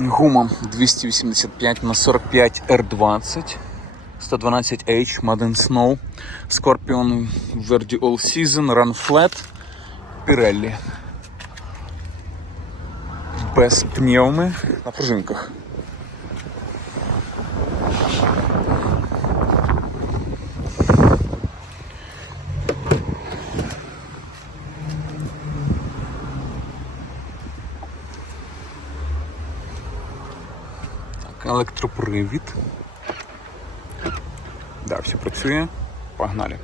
Гума 285 на 45 R20. 112H Madden Snow. Scorpion Verdi All Season, Run Flat. Pirelli. Без пневми на пружинках. Так, електропривід. Да, все працює. Погнали.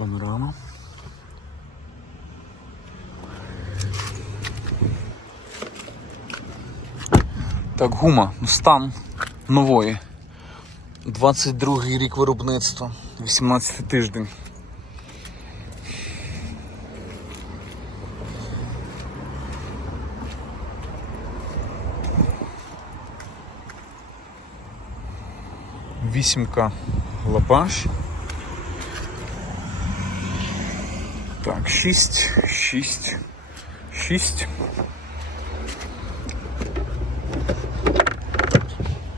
Панорама. Так, гума, стан нової. 22 рік виробництва, 18 тиждень. Вісімка лабаш. Так, 6, 6, 6.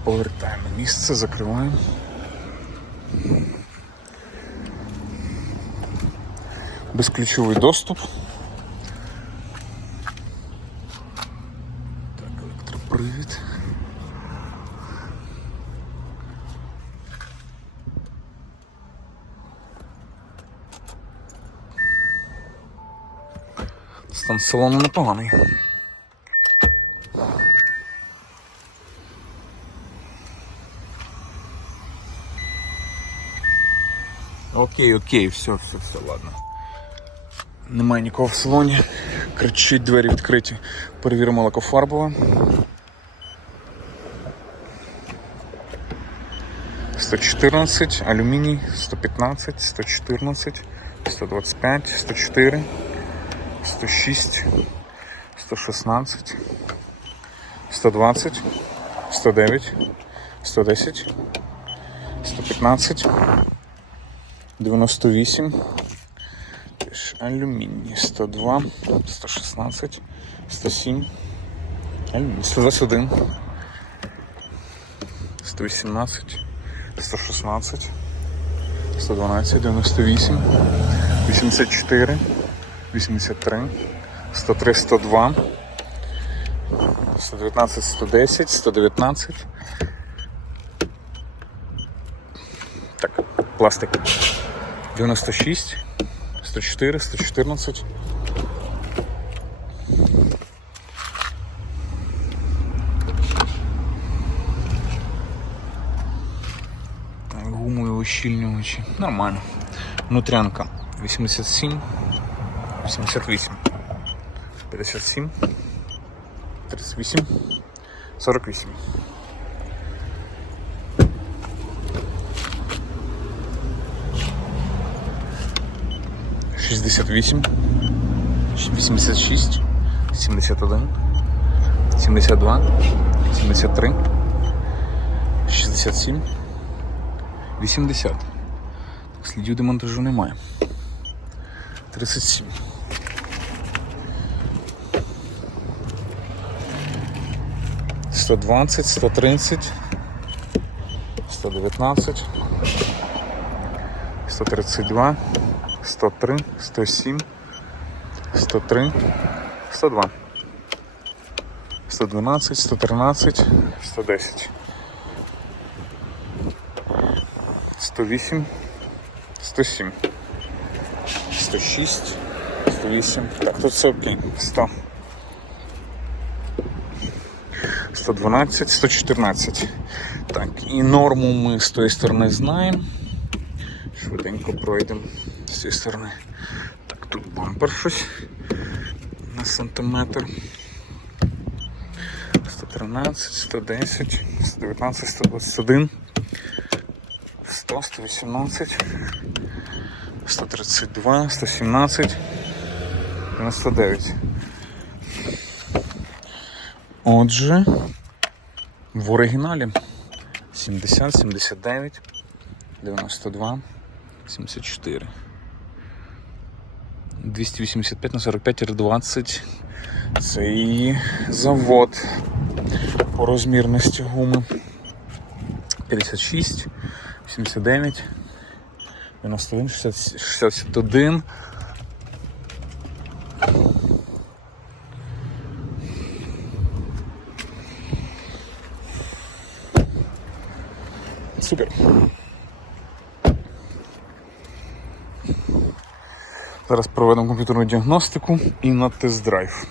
Повертаємо місце, закриваємо. Безключовий доступ. Так, електропривід. Стан салону непоганий. Окей, окей, все, все, все, ладно. Немає нікого в салоні. Кричить, двері відкриті. Перевіримо лакофарбове. 114, алюміній, 115, 114, 125, 104, 106, 116, 120, 109, 110, 115, 98, теж алюміній, 102, 116, 107, алюміній, 121, 118, 116, 112, 98, 84, 83, 103, 102, 119, 110, 119. Так, пластик. 96, 104, 114. Так, Гумові ущільнювачі. Нормально. Внутрянка 87, 88, 57, 38, 48. Шістдесят вісім, вісімдесят шість, сімдесят один, сімдесят два, сімдесят три, шістдесят сім, вісімдесят. Слідів демонтажу немає. 37. Сто двадцять, сто тридцять, сто дев'ятнадцять, сто тридцять два, сто три, сто сім, сто три, сто два, сто дванадцять, сто тринадцять, сто десять, сто вісім, сто сім. 106, 108. Так, тут все окей. 100. 112, 114. Так, і норму ми з тої сторони знаємо. Швиденько пройдемо з цієї сторони. Так, тут бампер щось на сантиметр. 113, 110, 119, 121, 100, 118, 132, 117, 99. Отже, в оригіналі 70, 79, 92, 74. 285 на 45 R20. Це її завод по розмірності гуми. 56, 79, 91, 60, 61. Супер. Зараз проведемо комп'ютерну діагностику і на тест-драйв.